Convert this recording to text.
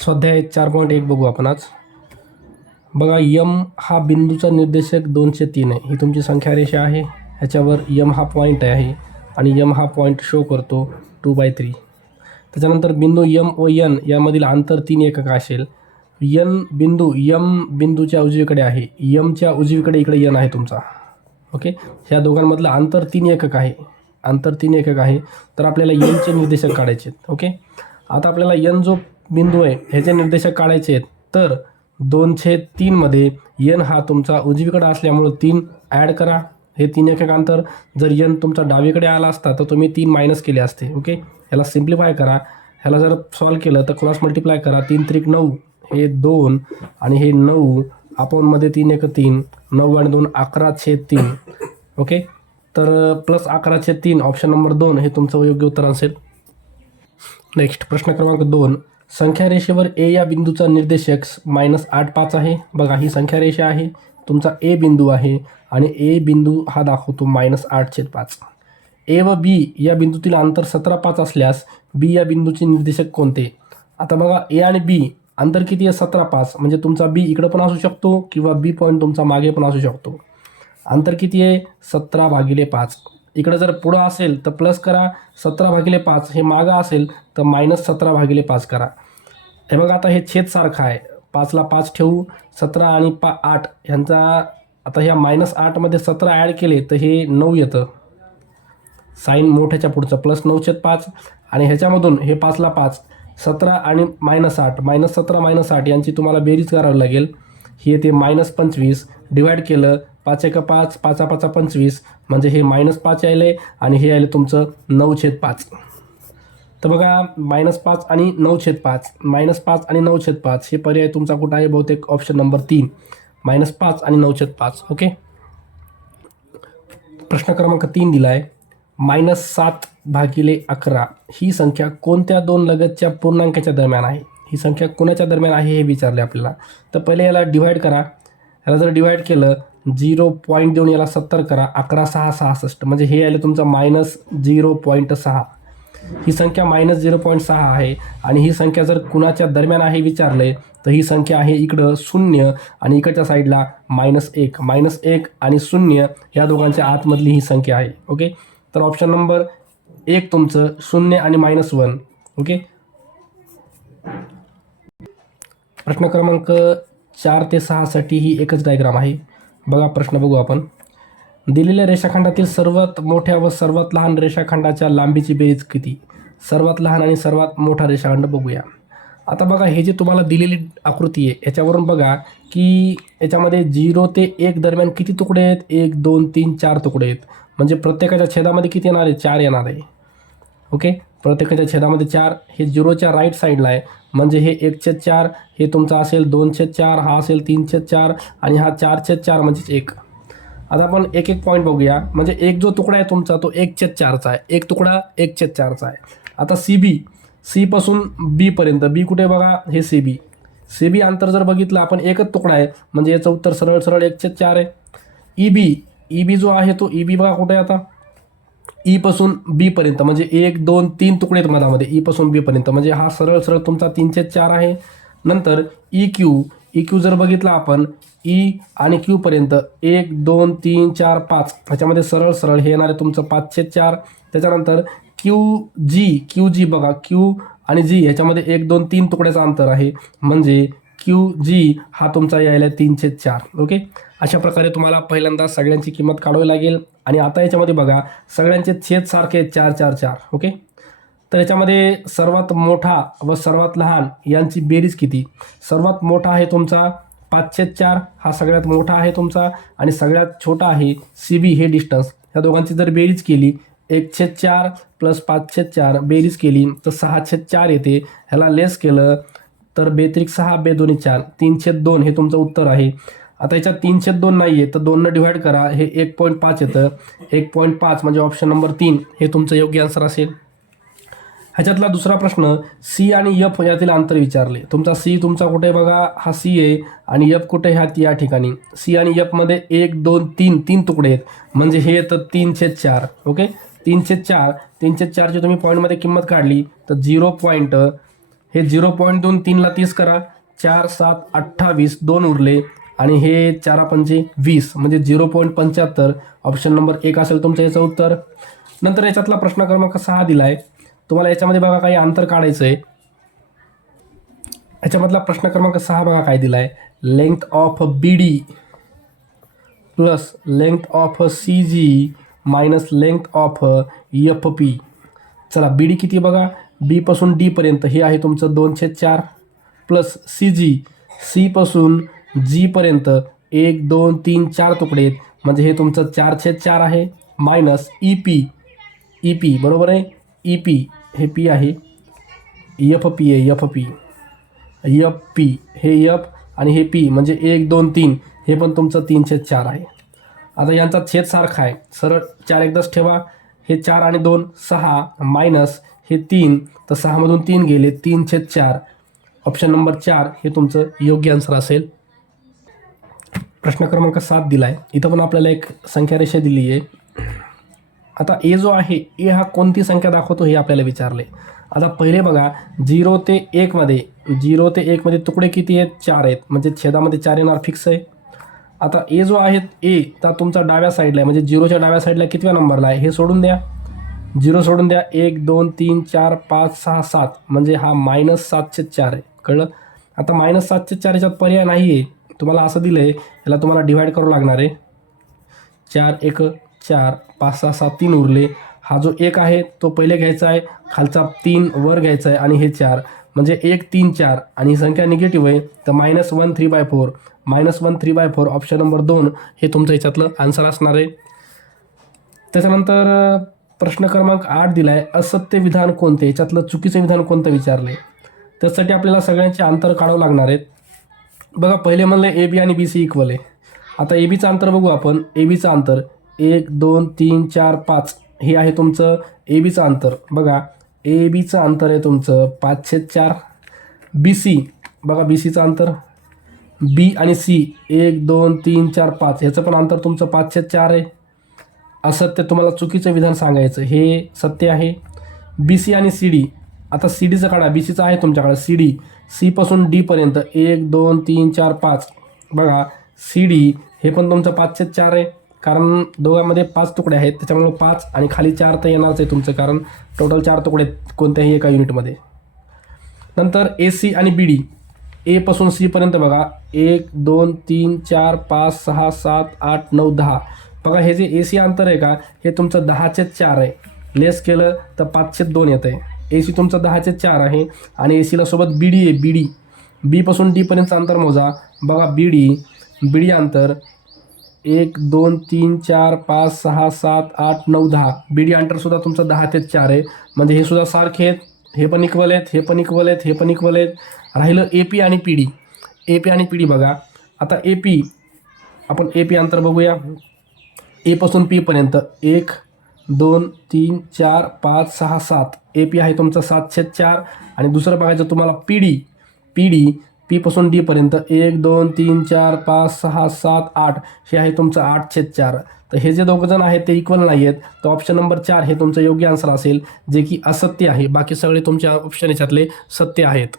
स्वाध्याय 4.1 बघू आपण आज. बघा, यम हा बिंदूचा निर्देशक 203 आहे. ही तुमची संख्या रेषा आहे. ह्याच्यावर यम हा पॉईंट आहे आणि यम हा पॉईंट शो करतो 2/3. त्याच्यानंतर बिंदू यम व यन यामधील अंतर 3 एकक असेल. यम बिंदूच्या उजवीकडे आहे. यमच्या उजवीकडे इकडे यन आहे तुमचा. ओके, ह्या दोघांमधलं अंतर 3 एकक आहे. तर आपल्याला यनचे निर्देशक काढायचे आहेत. ओके, आता आपल्याला यन जो बिंदू आहे ह्याचे निर्देशक काढायचे आहेत. तर 2/3 मध्ये यन हा तुमचा उजवीकडे असल्यामुळं 3 ॲड करा. हे 3 एकक अंतर. जर यन तुमचा डावीकडे आला असता तर तुम्ही 3 मायनस केले असते. ओके, ह्याला सिम्प्लिफाय करा. ह्याला जर सॉल्व केलं तर क्रॉस मल्टिप्लाय करा. 3 त्रिक 9, हे 2 आणि हे 9 अपॉनमध्ये 3 एक 3, 9 आणि 2 11/3. ओके, तर प्लस 11/3 ऑप्शन नंबर 2 हे तुमचं योग्य उत्तर असेल. नेक्स्ट प्रश्न क्रमांक 2. संख्या रेषेवर ए या बिंदूचा निर्देशक -8,5 आहे. बघा, ही संख्या रेषा आहे. तुमचा ए बिंदू आहे आणि ए बिंदू हा दाखवतो -8/5. ए व बी या बिंदूतील अंतर 17,5 असल्यास बी या बिंदूचे निर्देशक कोणते? आता बघा, ए आणि बी अंतर किती आहे? 17,5. म्हणजे तुमचा बी इकडं पण असू शकतो किंवा बी पॉईंट तुमचा मागे पण असू शकतो. अंतर किती आहे? 17/5. इकडं जर पुढं असेल तर प्लस करा. 17/5 हे मागं असेल तर -17/5 करा. हे बघा, आता हे छेद सारखं आहे. 5ला 5 ठेवू. 17 आणि 8 ह्यांचा आता ह्या -8मध्ये 17 ॲड केले तर हे 9 येतं. साईन मोठ्याच्या पुढचं प्लस 9/5 आणि ह्याच्यामधून हे 5ला 5, 17 आणि -8, -17 -8 यांची तुम्हाला बेरीज करावी लागेल. ही येते -25. डिवाईड केलं 5 एक 5, 5 5 25, म्हणजे हे -5 यायले आणि हे यायले तुमचं 9/5. तर बघा, -5 आणि 9/5, -5 आणि 9/5 हे पर्याय तुमचा कुठं आहे? बहुतेक ऑप्शन नंबर 3, -5 आणि 9/5. ओके, प्रश्न क्रमांक 3 दिला आहे. -7/11 ही संख्या कोणत्या दोन लगतच्या पूर्णांकाच्या दरम्यान आहे? ही संख्या कोणाच्या दरम्यान आहे हे विचारले आपल्याला. तर पहिले याला डिवाईड करा. ह्याला जर डिवाईड केलं 0 पॉईंट देऊन याला 70 करा. 11 6 66, म्हणजे हे यायला तुमचं -0.6. ही संख्या -0.6 आहे आणि ही संख्या जर कुणाच्या दरम्यान आहे विचारलंय तर ही संख्या आहे इकडं 0 आणि इकडच्या साईडला -1. -1 आणि 0 या दोघांच्या आतमधली ही संख्या आहे. ओके, तर ऑप्शन नंबर 1 तुमचं 0 आणि -1. ओके, प्रश्न क्रमांक 4 ते 6 साठी ही एकच डायग्राम आहे. बघा, प्रश्न बघू आपण. दिलेल्या रेषाखंडातील सर्वात मोठ्या व सर्वात लहान रेषाखंडाच्या लांबीची बेरीज किती? सर्वात लहान आणि सर्वात मोठा रेषाखंड बघूया. आता बघा, हे जे तुम्हाला दिलेली आकृती आहे ह्याच्यावरून बघा की याच्यामध्ये 0 ते 1 दरम्यान किती तुकडे आहेत? 1 2 3 4 तुकडे आहेत. म्हणजे प्रत्येकाच्या छेदामध्ये किती येणार आहे? 4 येणार आहे. ओके, प्रत्येकाच्या छेदामध्ये 4. हे 0च्या राईट साईडला आहे, म्हणजे हे 1/4 हे तुमचा असेल 2/4, हा असेल 3/4 आणि हा 4/4 म्हणजेच 1. आता आपण एक एक पॉईंट बघूया. म्हणजे एक जो तुकडा आहे तुमचा तो 1/4चा आहे. एक तुकडा 1/4चा आहे. आता सी पासून बी पर्यंत, बी कुठे बघा? हे सी बी अंतर जर बघितलं आपण एकच तुकडा आहे, म्हणजे याचं उत्तर सरळ 1/4 आहे. ई बी जो आहे तो ई बी बघा कुठे आहे? आता ई पासून बी पर्यंत, म्हणजे 1 2 3 तुकडे आहेत मधामध्ये ई पासून बी पर्यंत, म्हणजे हा सरळ तुमचा 3/4 आहे. नंतर ई क्यू जर बघितला आपण ई आणि क्यू पर्यंत 1 2 3 4 5 ह्याच्यामध्ये सरळ हे येणार आहे तुमचं 5/4. त्याच्यानंतर क्यू जी बघा, क्यू आणि जी ह्याच्यामध्ये 1 2 3 तुकड्याचं अंतर आहे, म्हणजे क्यू जी हा तुमचा यायला 3/4. ओके, अशा प्रकारे तुम्हाला पहिल्यांदा सगळ्यांची किंमत काढावी लागेल. आणि आता याच्यामध्ये बघा, सगळ्यांचे छेद सारखे 4 4 4. ओके, तर याच्यामध्ये सर्वात मोठा व सर्वात लहान यांची बेरीज किती? सर्वात मोठा आहे तुमचा 5/4, हा सगळ्यात मोठा आहे तुमचा, आणि सगळ्यात छोटा आहे CB, हे डिस्टन्स. ह्या दोघांची जर बेरीज केली 1/4 + 5/4 बेरीज केली तर 6/4 येते. ह्याला लेस केलं तर 2×6 2×2 4, 3/2 हे तुमचं उत्तर आहे. आता याच्यात 3/2 नाही आहे तर 2ने डिवाईड करा. हे 1.5 येतं. 1.5 म्हणजे ऑप्शन नंबर 3 हे तुमचं योग्य आन्सर असेल. ह्याच्यातला दुसरा प्रश्न, सी आणि एफ यातील अंतर विचारले. तुमचा सी तुमचा कुठे बघा? हा सी आहे आणि एफ कुठे? ह्या या ठिकाणी. सी आणि एफमध्ये 1 2 3 तुकडे आहेत, म्हणजे हे येतं 3/4. ओके, 3/4 ची तुम्ही पॉईंटमध्ये किंमत काढली तर हे 0.23 ला 30 करा, 4 7 28 2 उरले आणि हे 4 पंचे 20 म्हणजे 0.75. ऑप्शन नंबर 1 असेल तुमचं याचं उत्तर. नंतर याच्यातला प्रश्न क्रमांक 6 दिला आहे तुम्हाला. याच्यामध्ये बघा काही अंतर काढायचं आहे. याच्यामधला प्रश्न क्रमांक 6 बघा काय दिला आहे. Length of b d plus length of c g minus length of f p. चला बी डी किती बघा, बी पासून डी पर्यंत हे आहे तुमचं 2/4 प्लस सी जी, सी पासून जी पर्यंत 1 2 3 4 तुकडे आहेत म्हणजे हे तुमचं 4/4 आहे minus E P. E P बरोबर आहे, ई पी हे पी आहे, एफ पी आहे, एफ पी एफ पी हे एफ आणि हे पी म्हणजे 1 2 3 हे पण तुमचं 3/4 आहे. आता यांचा छेद सारखा आहे, सरळ 4 एकदाच ठेवा. हे 4 आणि 2 6 मायनस हे 3 तर 6 मधून 3 गेले 3/4. ऑप्शन नंबर 4 हे तुमचं योग्य आन्सर असेल. प्रश्न क्रमांक 7 दिला आहे. इथं पण आपल्याला एक संख्या रेषा दिली आहे. आता ए जो आहे ए हा कोणती संख्या दाखवतो हे आपल्याला विचारले. आता पहिले बघा 0 ते 1 मध्ये तुकडे किती आहेत, 4 आहेत म्हणजे छेदामध्ये 4 येणार फिक्स आहे. आता ए जो आहे ए तर तुमचा डाव्या साईडला आहे म्हणजे 0च्या डाव्या साईडला कितव्या नंबरला आहे हे सोडून द्या. 0 सोडून द्या, 1 2 3 4 5 6 7 म्हणजे हा -7/4 आहे. कळलं. आता -7/4 याच्यात पर्याय नाही आहे, तुम्हाला असं दिलं आहे याला तुम्हाला डिवाईड करावं लागणार आहे. 4 1 4 5 6 7 3 उरले. हा जो 1 आहे तो पहिले घ्यायचा आहे, खालचा 3 वर घ्यायचा आहे आणि हे 4 म्हणजे 1 3 4 आणि ही संख्या निगेटिव्ह आहे तर -1 3/4 -1 3/4 ऑप्शन नंबर 2 हे तुमचं याच्यातलं आन्सर असणार आहे. त्याच्यानंतर प्रश्न क्रमांक 8 दिला आहे. असत्य विधान कोणते, याच्यातलं चुकीचं विधान कोणतं विचारलं आहे. त्यासाठी आपल्याला सगळ्यांचे अंतर काढावं लागणार आहेत. बघा पहिले म्हणले ए बी आणि बी सी इक्वल आहे. आता ए बीचं अंतर बघू आपण. ए बीचं अंतर 1 2 3 4 5 हे आहे तुमचं ए बीचं अंतर. बघा ए बीचं अंतर आहे तुमचं 5/4. बी सी बघा बी सीचं अंतर बी आणि सी 1 2 3 4 5 ह्याचं पण अंतर तुमचं 5/4 आहे. असत्य तुम्हाला चुकीचं विधान सांगायचं, हे सत्य आहे. बी सी आणि सी डी. आता सी डीचं काढा, बी सीचं आहे तुमच्याकडे सी डी, सी पासून डी पर्यंत 1 2 3 4 5 बघा सी डी हे पण तुमचं 5/4 आहे कारण दोघांमध्ये 5 तुकडे आहेत त्याच्यामुळे 5 आणि खाली 4 तर येणारच आहे तुमचं कारण टोटल 4 तुकडे कोणत्याही एका युनिटमध्ये. नंतर ए सी आणि बी डी. ए पासून सी पर्यंत बघा 1 2 3 4 5 6 7 8 9 10 बघा हे जे ए सी अंतर आहे का हे तुमचं 10/4 आहे. लेस केलं तर 5/2 येतं आहे. ए सी तुमचं 10/4 आहे आणि ए सीला सोबत बी डी आहे. बी डी बी पासून डी पर्यंतचं अंतर मोजा. बघा बी डी अंतर 1 2 3 4 5 6 7 8 9 10 बी डी अंतरसुद्धा तुमचं 10/4 आहे म्हणजे हे सुद्धा सारखे आहेत. हे पण इक्वल आहेत, हे पण इक्वल आहेत, हे पण इक्वल आहेत. राहिलं ए पी आणि पी डी. ए पी आणि पी डी बघा. आता ए पी आपण ए पी अंतर बघूया. ए पासून पी पर्यंत 1 2 3 4 5 6 7 ए पी आहे तुमचं 7/4 आणि दुसरं बघायचं तुम्हाला पी डी पी पासून डी पर्यंत 1 2 3 4 5 6 7 8 हे आहे तुमचं 8/4. तर हे जे दोघं जण आहेत ते इक्वल नाही आहेत तर ऑप्शन नंबर 4 हे तुमचं योग्य आन्सर असेल जे की असत्य आहे. बाकी सगळे तुमच्या ऑप्शन याच्यातले सत्य आहेत.